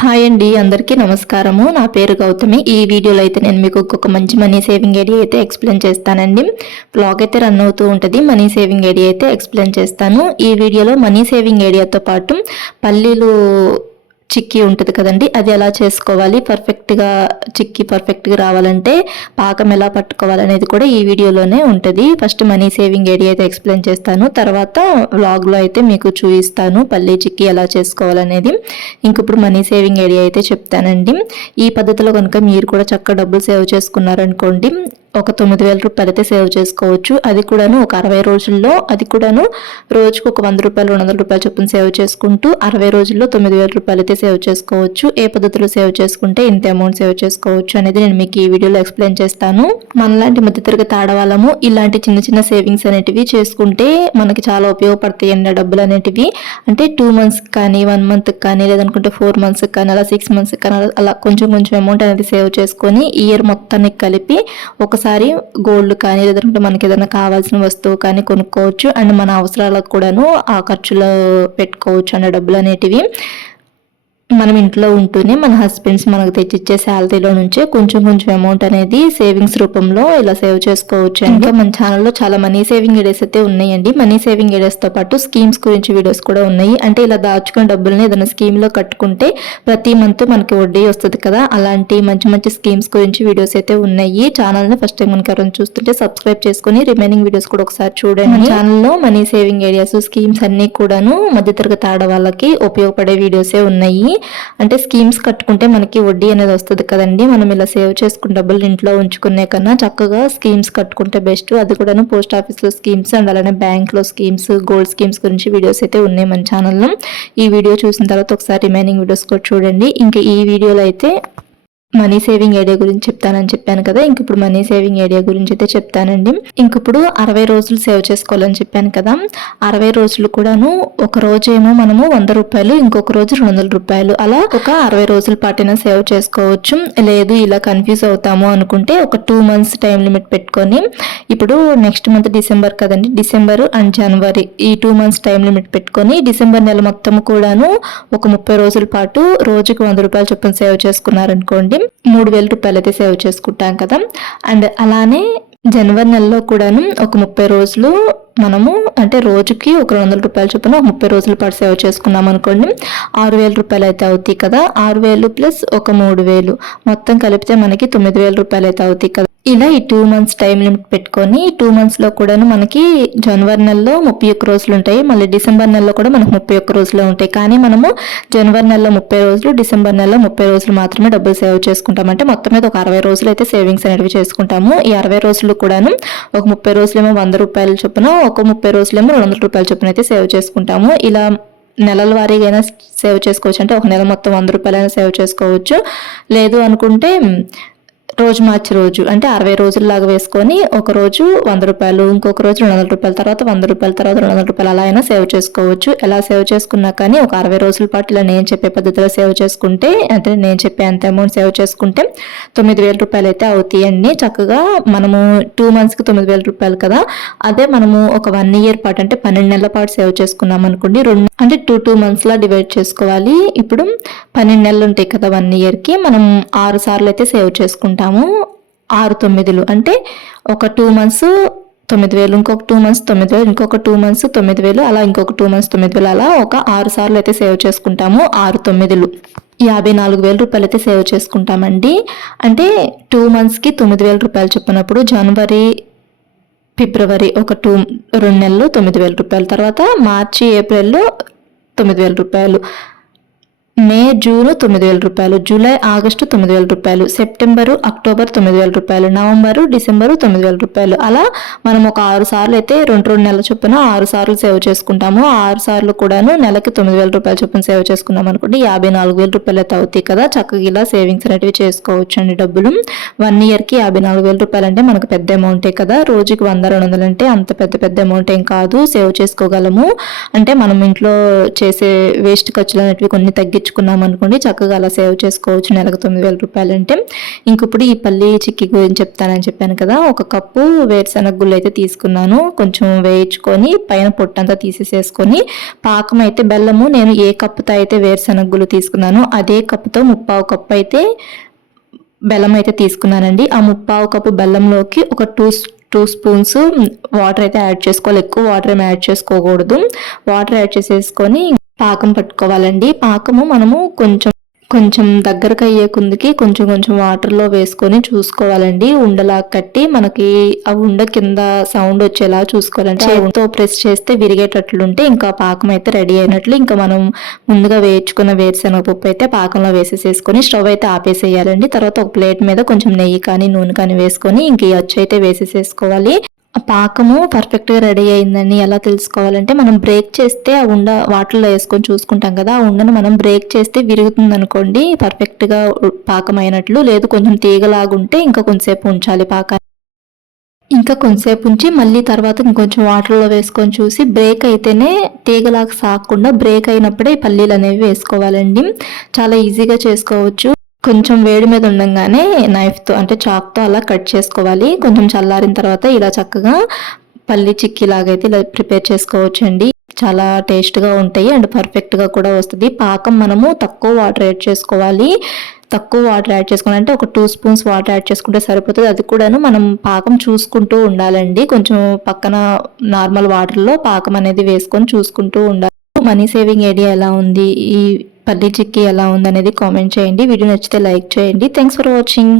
Hi అండి అందరికీ నమస్కారము. నా పేరు గౌతమి. ఈ వీడియోలో అయితే నేను మీకు ఒక మంచి మనీ సేవింగ్ ఐడియా అయితే ఎక్స్ప్లెయిన్ చేస్తానండి. బ్లాగ్ అయితే రన్ అవుతూ ఉంటుంది మనీ సేవింగ్ ఐడియా అయితే ఎక్స్ప్లెయిన్ చేస్తాను. ఈ వీడియోలో మనీ సేవింగ్ ఐడియాతో పాటు పల్లీలు చిక్కీ ఉంటుంది కదండి అది ఎలా చేసుకోవాలి? పర్ఫెక్ట్గా చిక్కీ పర్ఫెక్ట్గా రావాలంటే పాకం ఎలా పట్టుకోవాలనేది కూడా ఈ వీడియోలోనే ఉంటుంది. ఫస్ట్ మనీ సేవింగ్ ఏరియా అయితే ఎక్స్ప్లెయిన్ చేస్తాను. తర్వాత వ్లాగ్లో అయితే మీకు చూపిస్తాను పల్లీ చిక్కీ ఎలా చేసుకోవాలనేది. ఇంక ఇప్పుడు మనీ సేవింగ్ ఏరియా అయితే చెప్తానండి. ఈ పద్ధతిలో కనుక మీరు కూడా చక్కగా డబ్బులు సేవ్ చేసుకున్నారనుకోండి ఒక తొమ్మిది వేల రూపాయలు అయితే సేవ్ చేసుకోవచ్చు. అది కూడాను ఒక అరవై రోజుల్లో అది కూడాను రోజుకు ఒక వంద రూపాయలు రెండు వందల రూపాయలు చొప్పున సేవ్ చేసుకుంటూ అరవై రోజుల్లో తొమ్మిది వేల రూపాయలు అయితే సేవ్ చేసుకోవచ్చు. ఏ పద్ధతిలో సేవ్ చేసుకుంటే ఇంత అమౌంట్ సేవ్ చేసుకోవచ్చు అనేది నేను మీకు ఈ వీడియోలో ఎక్స్ప్లెయిన్ చేస్తాను. మనలాంటి మధ్యతరగతి ఆడవాళ్ళము ఇలాంటి చిన్న చిన్న సేవింగ్స్ అనేటివి చేసుకుంటే మనకి చాలా ఉపయోగపడతాయి అన్న డబ్బులు అనేటివి. అంటే టూ మంత్స్ కానీ వన్ మంత్ కానీ లేదనుకుంటే ఫోర్ మంత్స్ కానీ అలా సిక్స్ మంత్స్ కానీ అలా- కొంచెం కొంచెం అమౌంట్ అనేది సేవ్ చేసుకొని ఇయర్ మొత్తానికి కలిపి ఒక ఒకసారి గోల్డ్ కానీ లేదంటే మనకి ఏదైనా కావాల్సిన వస్తువు కానీ కొనుక్కోవచ్చు. అండ్ మన అవసరాలకు కూడాను ఆ ఖర్చులో పెట్టుకోవచ్చు అన్న డబ్బులు అనేటివి. మనం ఇంట్లో ఉంటూనే మన హస్బెండ్స్ మనకు తెచ్చిచ్చే శాలరీలో నుంచే కొంచెం కొంచెం అమౌంట్ అనేది సేవింగ్స్ రూపంలో ఇలా సేవ్ చేసుకోవచ్చు ఇంకా మన ఛానల్లో చాలా మనీ సేవింగ్ ఐడియాస్ అయితే ఉన్నాయండి. మనీ సేవింగ్ ఐడియాస్తో పాటు స్కీమ్స్ గురించి వీడియోస్ కూడా ఉన్నాయి. అంటే ఇలా దాచుకున్న డబ్బుల్ని ఏదైనా స్కీమ్లో కట్టుకుంటే ప్రతి మంత్ మనకి వడ్డీ వస్తుంది కదా. అలాంటి మంచి మంచి స్కీమ్స్ గురించి వీడియోస్ అయితే ఉన్నాయి. ఛానల్ని ఫస్ట్ టైం కనుక ఎవరైనా చూస్తుంటే సబ్స్క్రైబ్ చేసుకుని రిమైనింగ్ వీడియోస్ కూడా ఒకసారి చూడండి. ఛానల్లో మనీ సేవింగ్ ఐడియాస్ స్కీమ్స్ అన్ని కూడాను మధ్యతరగతి ఆడవాళ్ళకి ఉపయోగపడే వీడియోసే ఉన్నాయి. అంటే స్కీమ్స్ కట్టుకుంటే మనకి వడ్డీ అనేది వస్తుంది కదండి. మనం ఇలా సేవ్ చేసుకున్న డబ్బులు ఇంట్లో ఉంచుకునే కన్నా చక్కగా స్కీమ్స్ కట్టుకుంటే బెస్ట్. అది కూడాను పోస్ట్ ఆఫీస్లో స్కీమ్స్ అండ్ అలానే బ్యాంక్లో స్కీమ్స్ గోల్డ్ స్కీమ్స్ గురించి వీడియోస్ అయితే ఉన్నాయి మన ఛానల్లో. ఈ వీడియో చూసిన తర్వాత ఒకసారి రిమైనింగ్ వీడియోస్ కూడా చూడండి. ఇంకా ఈ వీడియోలో అయితే మనీ సేవింగ్ ఐడియా గురించి చెప్తానని చెప్పాను కదా ఇంక ఇప్పుడు మనీ సేవింగ్ ఐడియా గురించి అయితే చెప్తానండి. ఇంక ఇప్పుడు అరవై రోజులు సేవ్ చేసుకోవాలని చెప్పాను కదా అరవై రోజులు కూడాను ఒక రోజు ఏమో మనము వంద రూపాయలు ఇంకొక రోజు రెండు వందల రూపాయలు అలా ఒక అరవై రోజుల పాటైనా సేవ్ చేసుకోవచ్చు. లేదు ఇలా కన్ఫ్యూజ్ అవుతాము అనుకుంటే ఒక టూ మంత్స్ టైం లిమిట్ పెట్టుకొని ఇప్పుడు నెక్స్ట్ మంత్ డిసెంబర్ కదండి డిసెంబర్ అండ్ జనవరి ఈ టూ మంత్స్ టైం లిమిట్ పెట్టుకొని డిసెంబర్ నెల మొత్తం కూడాను ఒక ముప్పై రోజుల పాటు రోజుకి వంద రూపాయలు చొప్పున సేవ్ చేసుకున్నారనుకోండి మూడు వేల రూపాయలు అయితే సేవ్ చేసుకుంటాం కదా. అండ్ అలానే జనవరి నెలలో కూడాను ఒక ముప్పై రోజులు మనము అంటే రోజుకి ఒక రెండు వందల రూపాయల చొప్పున ఒక ముప్పై రోజుల పాటు సేవ్ చేసుకున్నాం అనుకోండి. ఆరు వేల రూపాయలు అయితే అవుతాయి కదా. ఆరు వేలు ప్లస్ ఒక మూడు వేలు. మొత్తం కలిపితే మనకి తొమ్మిది వేల రూపాయలు అయితే అవుతాయి కదా. ఇలా ఈ టూ మంత్స్ టైం లిమిట్ పెట్టుకొని ఈ టూ మంత్స్లో కూడాను మనకి జనవరి నెలలో ముప్పై ఒక్క రోజులు ఉంటాయి. మళ్ళీ డిసెంబర్ నెలలో కూడా మనకు ముప్పై ఒక్క రోజులు ఉంటాయి. కానీ మనము జనవరి నెలలో ముప్పై రోజులు డిసెంబర్ నెలలో ముప్పై రోజులు మాత్రమే డబ్బులు సేవ్ చేసుకుంటాం. అంటే మొత్తం మీద ఒక అరవై రోజులు అయితే సేవింగ్స్ అనేవి చేసుకుంటాము. ఈ అరవై రోజులు కూడాను ఒక ముప్పై రోజులేమో వంద రూపాయల చొప్పున ఒక ముప్పై రోజులేమో రెండు వందల రూపాయల చొప్పున అయితే సేవ్ చేసుకుంటాము. ఇలా నెలల వారీగా అయినా సేవ్ చేసుకోవచ్చు. అంటే ఒక నెల మొత్తం వంద రూపాయలైనా సేవ్ చేసుకోవచ్చు. లేదు అనుకుంటే రోజు మార్చి రోజు అంటే అరవై రోజుల్లాగా వేసుకొని ఒక రోజు వంద రూపాయలు ఇంకొక రోజు రెండు వందల రూపాయల తర్వాత వంద రూపాయల తర్వాత రెండు వందల రూపాయలు అలా అయినా సేవ్ చేసుకోవచ్చు. ఎలా సేవ్ చేసుకున్నా కానీ ఒక అరవై రోజుల పాటు ఇలా నేను చెప్పే పద్ధతిలో సేవ్ చేసుకుంటే అంటే నేను చెప్పే అంత అమౌంట్ సేవ్ చేసుకుంటే తొమ్మిది వేల రూపాయలు అయితే అవుతాయండి చక్కగా మనము టూ మంత్స్కి తొమ్మిది వేల రూపాయలు కదా అదే మనము ఒక వన్ ఇయర్ పాటు అంటే పన్నెండు నెలల పాటు సేవ్ చేసుకున్నాం అనుకోండి రెండు అంటే టూ టూ మంత్స్లా డివైడ్ చేసుకోవాలి. ఇప్పుడు పన్నెండు నెలలు ఉంటాయి కదా వన్ ఇయర్కి. మనం ఆరు సార్లు అయితే సేవ్ చేసుకుంటాము. ఆరు తొమ్మిదిలు. అంటే ఒక టూ మంత్స్ తొమ్మిది వేలు ఇంకొక టూ మంత్స్ తొమ్మిది వేలు ఇంకొక టూ మంత్స్ తొమ్మిది వేలు అలా ఇంకొక టూ మంత్స్ తొమ్మిది వేలు అలా ఒక ఆరు సార్లు అయితే సేవ్ చేసుకుంటాము. ఆరు తొమ్మిదిలు. యాభై నాలుగు వేల రూపాయలు అయితే సేవ్ చేసుకుంటామండి. అంటే టూ మంత్స్కి తొమ్మిది వేల రూపాయలు చెప్పినప్పుడు జనవరి ఫిబ్రవరి ఒక టూ రెండు నెలలు తొమ్మిది వేల రూపాయలు తర్వాత మార్చి ఏప్రిల్లో తొమ్మిది వేల రూపాయలు. మే జూన్ తొమ్మిది వేల రూపాయలు జూలై ఆగస్టు తొమ్మిది వేల రూపాయలు సెప్టెంబరు అక్టోబర్ తొమ్మిది వేల రూపాయలు నవంబరు డిసెంబరు తొమ్మిది వేల రూపాయలు. అలా మనం ఒక ఆరు సార్లు అయితే రెండు రెండు నెలల చొప్పున ఆరు సార్లు సేవ్ చేసుకుంటాము. ఆరు సార్లు కూడాను నెలకి తొమ్మిది వేల రూపాయల చొప్పున సేవ్ చేసుకున్నాం అనుకోండి. యాభై నాలుగు వేల రూపాయలు అయితే అవుతాయి కదా. చక్కగా ఇలా సేవింగ్స్ అనేటివి చేసుకోవచ్చు అండి డబ్బులు. వన్ ఇయర్కి యాభై నాలుగు వేల రూపాయలు అంటే మనకు పెద్ద అమౌంటే కదా. రోజుకి వంద రెండు వందలు అంటే అంత పెద్ద పెద్ద అమౌంట్ ఏం కాదు. సేవ్ చేసుకోగలము. అంటే మనం ఇంట్లో చేసే వేస్ట్ ఖర్చులు అనేటివి కొన్ని తెచ్చుకున్నాం అనుకోండి చక్కగా అలా సేవ్ చేసుకోవచ్చు నెలకు తొమ్మిది వేల రూపాయలు అంటే ఇంక ఇప్పుడు ఈ పల్లి చిక్కీ గురించి చెప్తానని చెప్పాను కదా ఒక కప్పు వేరుశనగ గుళ్ళు అయితే తీసుకున్నాను. కొంచెం వేయించుకొని పైన పొట్టంతా తీసేసేసుకొని పాకం అయితే బెల్లము నేను ఏ కప్పుతో అయితే వేరుశనగ గుళ్ళు తీసుకున్నానో అదే కప్పుతో ముప్పావు కప్పు అయితే బెల్లం అయితే తీసుకున్నానండి. ఆ ముప్పావు కప్పు బెల్లంలోకి ఒక టూ టూ స్పూన్స్ వాటర్ అయితే యాడ్ చేసుకోవాలి. ఎక్కువ వాటర్ ఏమి యాడ్ చేసుకోకూడదు. వాటర్ యాడ్ చేసేసుకొని పాకం పట్టుకోవాలండి. పాకము మనము కొంచెం కొంచెం దగ్గరకు అయ్యే కుందికి కొంచెం కొంచెం వాటర్లో వేసుకొని చూసుకోవాలండి. ఉండలా కట్టి మనకి ఆ ఉండ కింద సౌండ్ వచ్చేలా చూసుకోవాలంటే చేతితో ప్రెస్ చేస్తే విరిగేటట్లుంటే ఇంకా పాకం అయితే రెడీ అయినట్లు ఇంకా మనం ముందుగా వేయించుకున్న వేరుశనగ పప్పు అయితే పాకంలో వేసేసేసుకొని స్టవ్ అయితే ఆపేసేయాలండి. తర్వాత ఒక ప్లేట్ మీద కొంచెం నెయ్యి కానీ నూనె కానీ వేసుకొని ఇంక ఈ అచ్చు అయితే వేసేసేసుకోవాలి. పాకము పర్ఫెక్ట్గా రెడీ అయిందని ఎలా తెలుసుకోవాలంటే మనం బ్రేక్ చేస్తే ఆ ఉండ వాటర్లో వేసుకొని చూసుకుంటాం కదా ఆ ఉండను మనం బ్రేక్ చేస్తే విరుగుతుంది అనుకోండి పర్ఫెక్ట్గా పాకం అయినట్లు లేదు కొంచెం తీగలాగుంటే ఇంకా కొంచెంసేపు ఉంచాలి పాక ఇంకా కొంచెంసేపు ఉంచి మళ్ళీ తర్వాత ఇంకొంచెం వాటర్లో వేసుకొని చూసి బ్రేక్ అయితేనే తీగలాగా సాగకుండా బ్రేక్ అయినప్పుడే ఈ పల్లీలు అనేవి వేసుకోవాలండి. చాలా ఈజీగా చేసుకోవచ్చు. కొంచెం వేడి మీద ఉండగానే నైఫ్తో అంటే చాక్తో అలా కట్ చేసుకోవాలి. కొంచెం చల్లారిన తర్వాత ఇలా చక్కగా పల్లి చిక్కీ లాగైతే ఇలా ప్రిపేర్ చేసుకోవచ్చు అండి చాలా టేస్ట్గా ఉంటాయి అండ్ పర్ఫెక్ట్గా కూడా వస్తుంది. పాకం మనము తక్కువ వాటర్ యాడ్ చేసుకోవాలి. తక్కువ వాటర్ యాడ్ చేసుకోవాలంటే ఒక టూ స్పూన్స్ వాటర్ యాడ్ చేసుకుంటే సరిపోతుంది. అది కూడాను మనం పాకం చూసుకుంటూ ఉండాలండి. కొంచెం పక్కన నార్మల్ వాటర్లో పాకం అనేది వేసుకొని చూసుకుంటూ ఉండాలి. మనీ సేవింగ్ ఐడియా ఎలా ఉంది? ఈ పల్లి చిక్కీ ఎలా ఉంది అనేది కామెంట్ చేయండి. వీడియో నచ్చితే లైక్ చేయండి. Thanks for watching